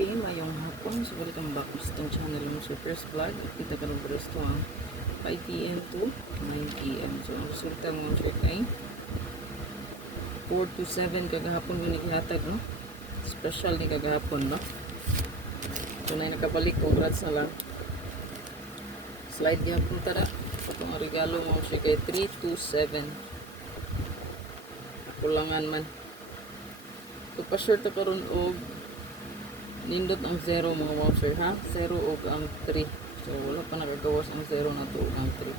Okay, mayong hapon. So, welcome back sa itong channel mo sa first vlog. Kita ka ng resto ang 5 p.m. to 9 p.m. So, ang resulta mo check ay 4 to 7 kagahapon mo naghihatag, no? Special ni kagahapon, no? So, na nakabalik. Congrats na lang. Slide gihapon tara. Itong regalo mo siya kay 3 to 7. Kulangan man. So, pa-short ka ron og nindot ang 0 mga voucher, ha? 0 o ang 3. So, wala pa nakagawas ang 0 na to ang 3.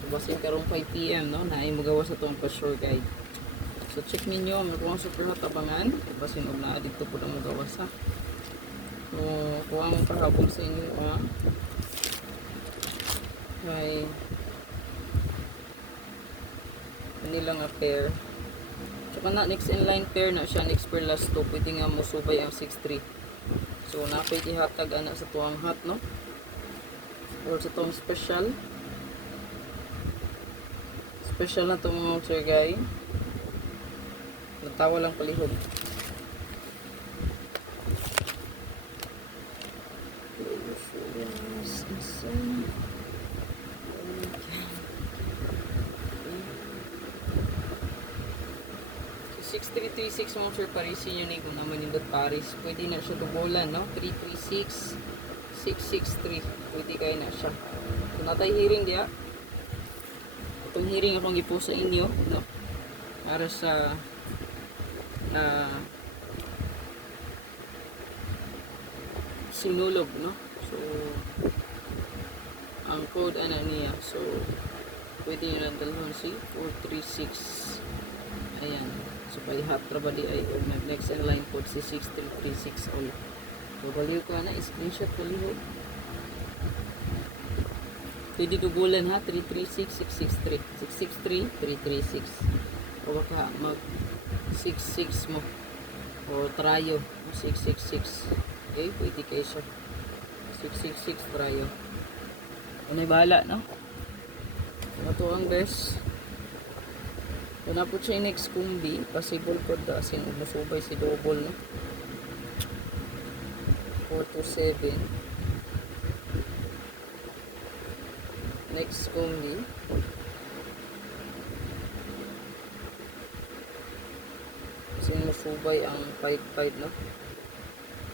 So, basin karong 5 p.m. no? Na ay magawas na itong pa-short guide. So, check ninyo. May kung super hot abangan. Basin og na dito po na magawas, ha? So, kung ang pahabol sa inyo, ha? Kay kanilang a pair. So, na next in line pair na siya. Next pair last 2. Pwede nga mo subay ang 6-3. So, napay ihatag ana sa tuwang hot, no? Or sa tuwang special. Special na itong mga sir guy. Natawa lang palihog. So, 6336 mga sir Parisi yun eh. Kung naman yung Paris. Pwede na siya dubolan, no? 336 663. Pwede kayo na siya. So, natay hearing diya. Itong hearing akong ipo sa inyo, no? Para sa sinulog, no? So, ang code ana niya. So, pwede nyo lang dalhon si 436. Ayan. So, palihat trabali ay next in line code si 6336 all. So, baliw ka na. Screenshot baliw. Pwede dugulan ha. 336 663 663 336. O baka mag 66 mo. O trayo. 666. Okay. Pwede kayo siya. 666 trayo. Ano yung bahala, no? Ito ang best. Kung na po siya yung next kumbi, possible po dasin umusubay si double, no? 4 to 7. Next kumbi. Kasi umusubay ang 5-5, no?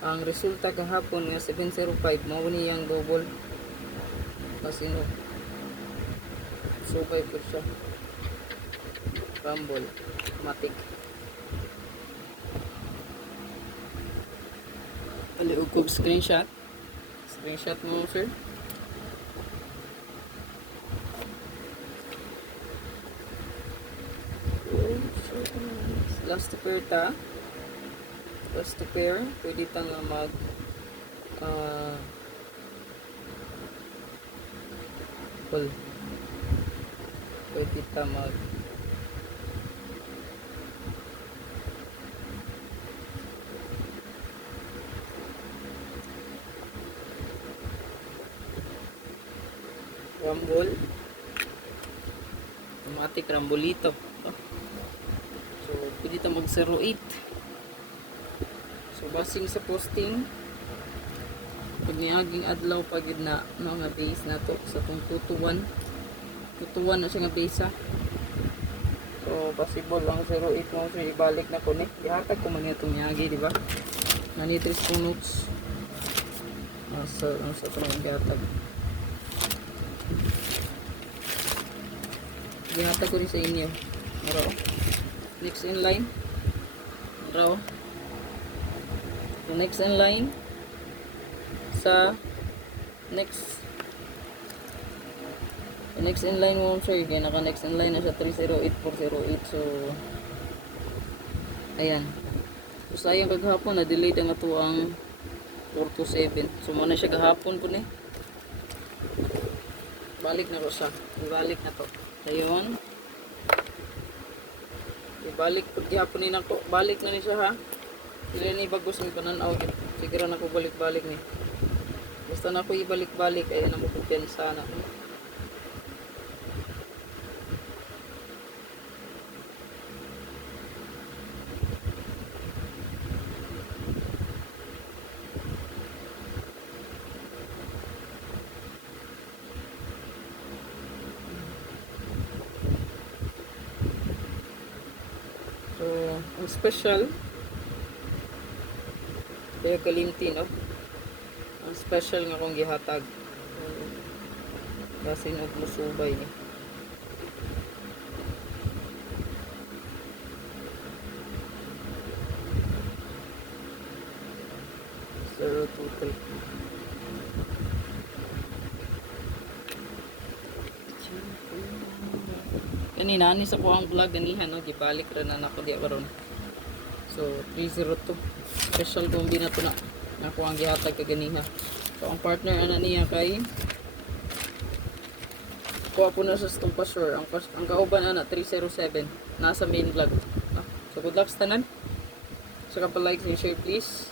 Ang resulta kahapon nga 705, mauni yung double. Kasi no, subay po siya. Rumble, matik. Paliog ko screenshot. Screenshot mo, sir. Last pair ta. Last pair. Pwede ta nga mag pwede ta mag rumble, automatic rambolito. So, pwede ito mag 08. So, basing sa posting, pag niaging adlaw pagid na, no, nga base na to sa itong 2 to 1 na siya nga base, ha. So, possible lang 08 mo siya ibalik na ko ni. Ihatag ko man itong niagi, di ba? Nanitris kong notes. Sa itong ihatag. Ihatag ko rin sa inyo. Maro. Next in line. Maro. So, next in line. Sa next in line mo sir. Kaya naka next in line na sa 308408. So, ayan. So, sayang kaghapon na delayed ang ito ang 4 to 7. So, muna siya kahapon po ni. Balik na ko siya. Ibalik na to. Ayun. Ibalik pag gihapon ni nako. Balik na ni siya, ha. Dili ni bagos ang pananaw. Siguro na ko balik-balik ni. Basta na ko ibalik-balik ay na mo kumpiyansa na. special. Kaya kalimti, no? Ang special nga kong gihatag. Kasi nagmusubay niya. Zero, two, three. Kanina, ani sa ko ang vlog ganihan, no? Gibalik ra na nako di karon. So, 302. Special combi na to na. Ako ang gihatag kaganiha. So, ang partner ana niya kay kuha po na sa Stumpasure. Ang kauban ana 307. Nasa main vlog. So, good luck sa tanan. So, kapag like and share please.